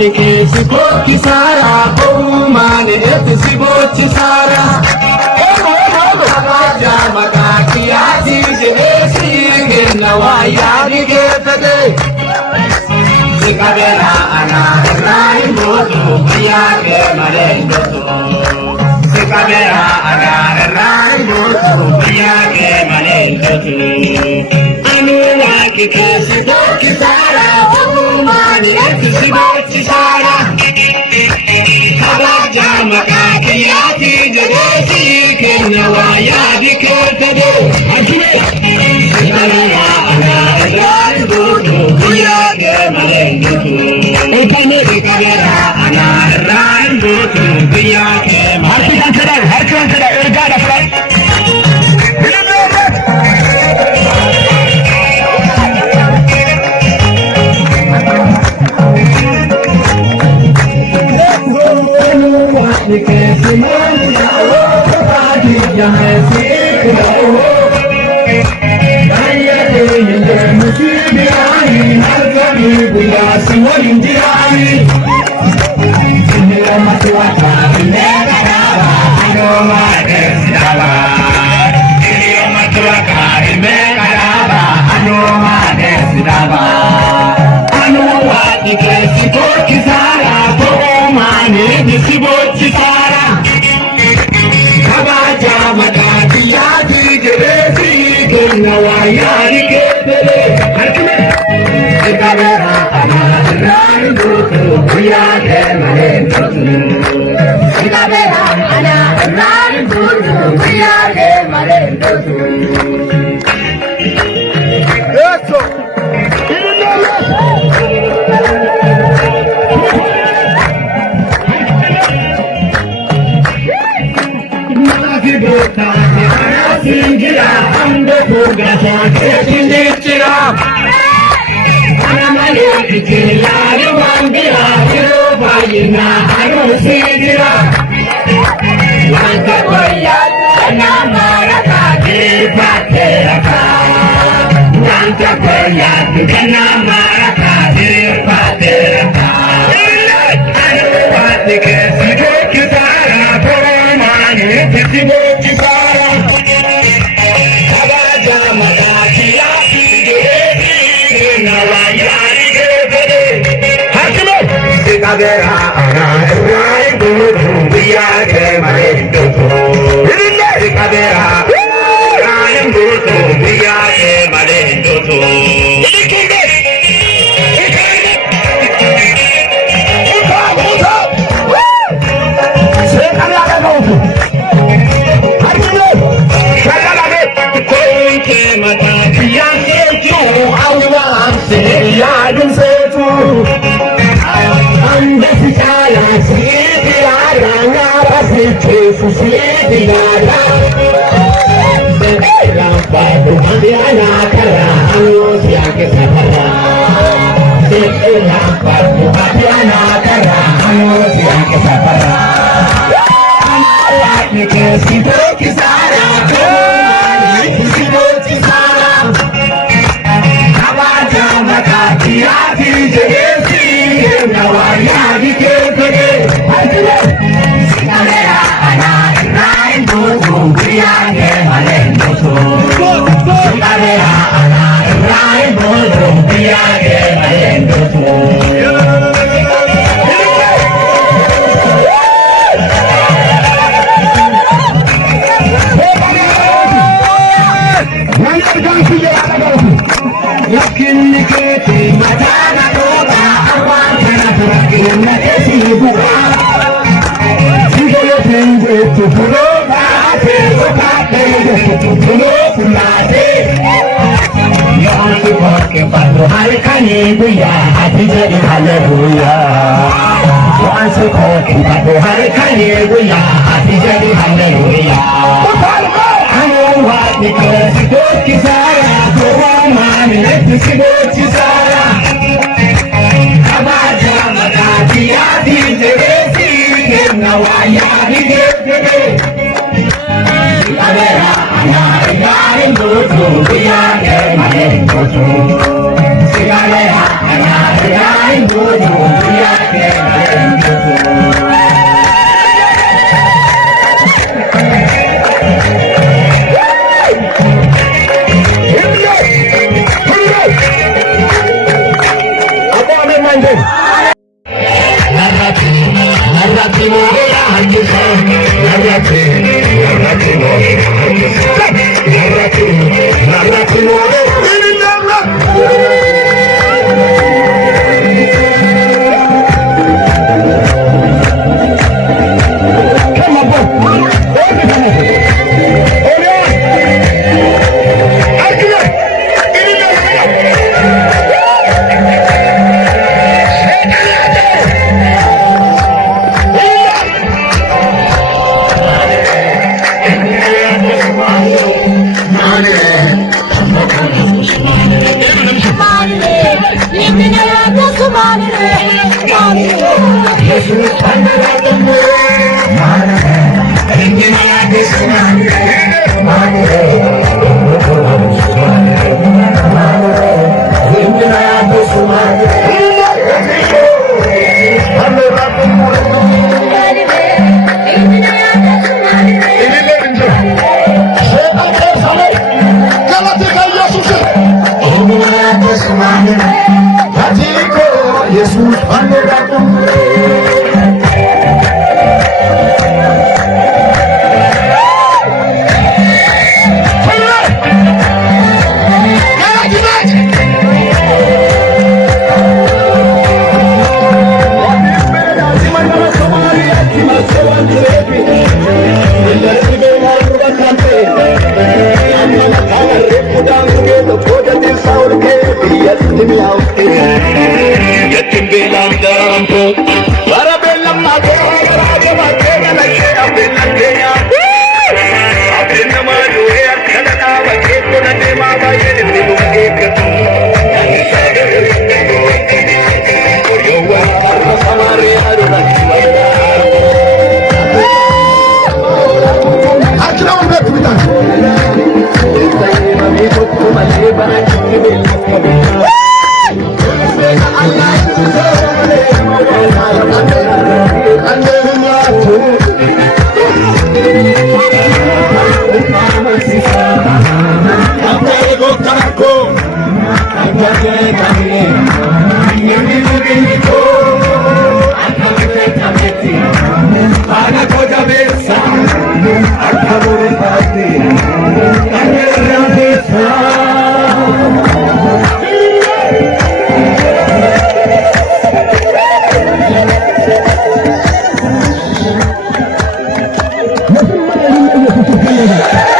Ke sibochi sara Boumane et sibochi sara Abaja magaki ati jesi Gena wayani gefede Sikabera ana rai moto Biyage malendo Sikabera ana rai moto Biyage malendo Anu waki ke sibochi sara Boumane et sibochi sara Abaja magaki ati jesi Gena wayani gefede Sikabera ana rai moto Biyage malendo Sikabera ana rai moto Biyage malendo Herkese ırgada falan. Sibochi sara Abaja magaki ati jesi Gena wayani gefede Sikabera ana rai moto Biyage malendo Sikabera ana rai moto Biyage malendo Eso. Singira ando pugasa kesinditira Anamale ikila riwangira hiro bayina anu singira Wanta koya anamara kadirpateraka Wanta koya anamara kadirpateraka Anu wati kesibochi sara Boumane kesibochi sara Sikabera ana rai moto Biyage malendo Sikabera rai moto Biyage malendo Sikabera ana rai moto Biyage Amen. Jesus, Yes,